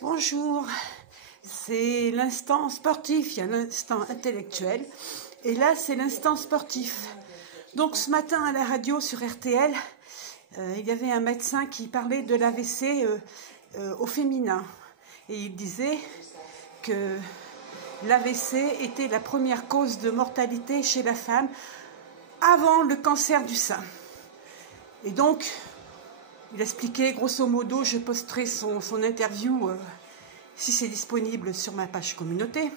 Bonjour, c'est l'instant sportif, il y a l'instant intellectuel et là c'est l'instant sportif. Donc ce matin à la radio sur RTL, il y avait un médecin qui parlait de l'AVC au féminin et il disait que l'AVC était la première cause de mortalité chez la femme avant le cancer du sein. Et donc, il expliquait, grosso modo, je posterai son interview si c'est disponible sur ma page communauté.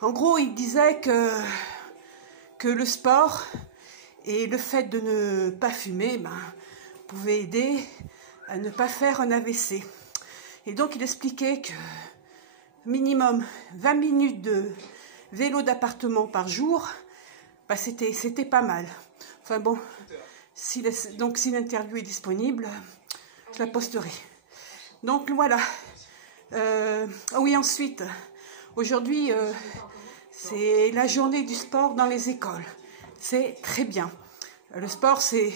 En gros, il disait que le sport et le fait de ne pas fumer pouvait aider à ne pas faire un AVC. Et donc, il expliquait que minimum 20 minutes de vélo d'appartement par jour, c'était pas mal. Enfin bon, si l'interview est disponible, je la posterai. Donc voilà. Oui, ensuite, aujourd'hui, c'est la journée du sport dans les écoles. C'est très bien. Le sport, c'est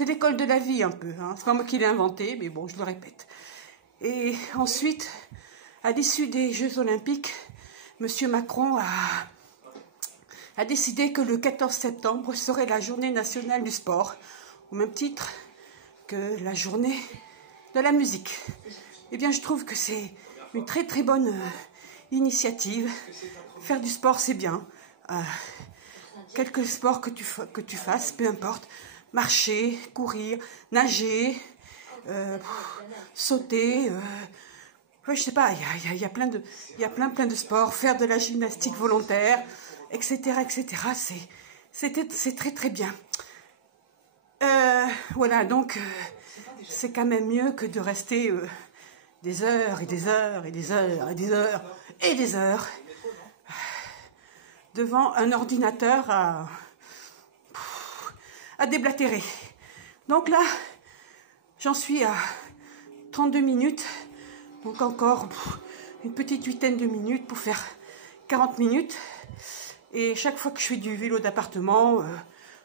l'école de la vie un peu. Hein. C'est pas moi qui l'ai inventé, mais bon, je le répète. Et ensuite, à l'issue des Jeux Olympiques, M. Macron a décidé que le 14 septembre serait la journée nationale du sport, au même titre que la journée de la musique. Eh bien, je trouve que c'est une très très bonne initiative. Faire du sport, c'est bien. Quelque sport que tu fasses, peu importe. Marcher, courir, nager, sauter. Je sais pas, il y a plein de sports. Faire de la gymnastique volontaire, etc., etc. C'est très très bien. Voilà, donc c'est quand même mieux que de rester des heures et des heures et des heures et des heures et des heures devant un ordinateur à déblatérer. Donc là, j'en suis à 32 minutes, donc encore une petite huitaine de minutes pour faire 40 minutes. Et chaque fois que je fais du vélo d'appartement,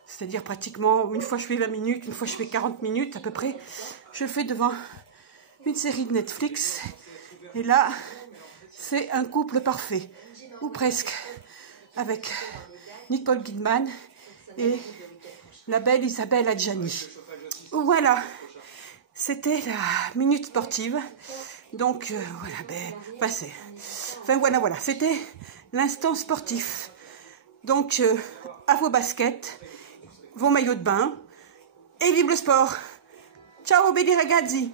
c'est-à-dire pratiquement une fois je fais 20 minutes, une fois je fais 40 minutes à peu près, je le fais devant une série de Netflix. Et là, c'est un couple parfait, ou presque, avec Nicole Kidman et la belle Isabelle Adjani. Voilà, c'était la minute sportive. Donc voilà, voilà, c'était l'instant sportif. Donc à vos baskets, vos maillots de bain et vive le sport. Ciao belli ragazzi.